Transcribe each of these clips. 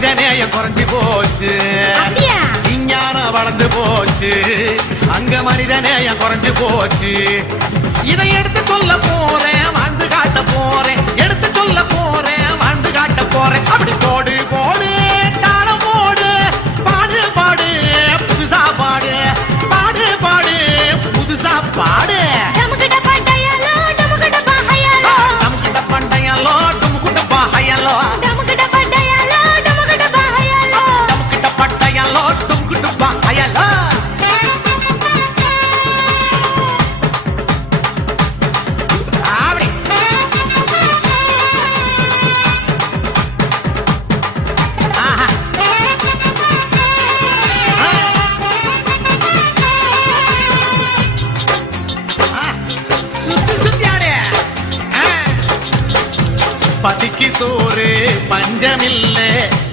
மனிதநேயம் குறைஞ்சு போச்சு, விஞ்ஞானம் வளர்ந்து போச்சு, அங்க மனிதநேயம் குறைஞ்சு போச்சு. இதை எடுத்து சொல்ல போறேன், வாழ்ந்து காட்ட போறேன், எடுத்து சொல்ல போறேன், வாழ்ந்து காட்ட போறேன். அப்படி போடு போடு தாளம் போடு, பாடு பாடு புதுசா பாடு, பாடு பாடு புதுசா பாடு. டமுகிட்ட பண்டையலோ டமுகிட்ட பாஹையலோ, டமுகிட்ட பண்டையலோ டமுகிட்ட பாஹையலோ, டமுகிட்ட பண்டையலோ டமுகிட்ட பாஹையலோ, டமுகிட்ட பண்டையலோ டமுகிட்ட பாஹையலோ. பசிக்கு சோறு பஞ்சமில்ல,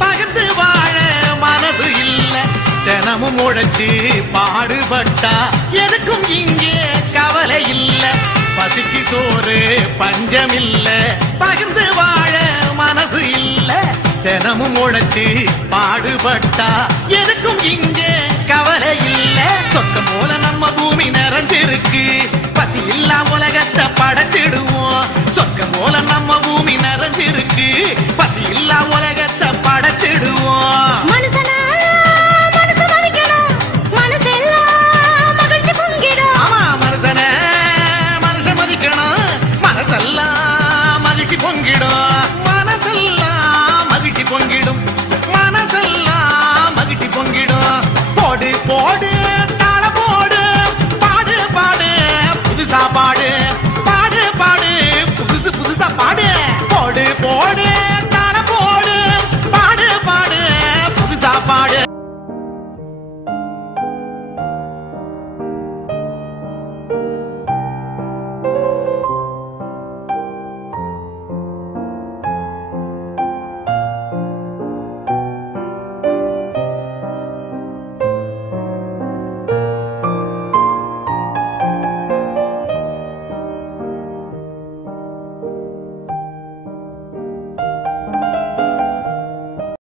பகிர்ந்து வாழ மனது இல்ல, தினமும் உழைச்சு பாடுபட்டா எதுக்கும் இங்கே கவலை இல்ல. பசிக்கு சோறு பஞ்சமில்ல, பகிர்ந்து வாழ மனது இல்ல, தினமும் உழைச்சு பாடுபட்டா எதுக்கும் இங்கே கவலை இல்ல. சொர்க்கம் போல நம்ம பூமி நிறைஞ்சிருக்கு, பசி இல்லா உலகத்தை படைச்சிடுவோம். சொர்க்கம் போல நம்ம பூமி நிறைஞ்சிருக்கு, பசி இல்லா உலகத்தை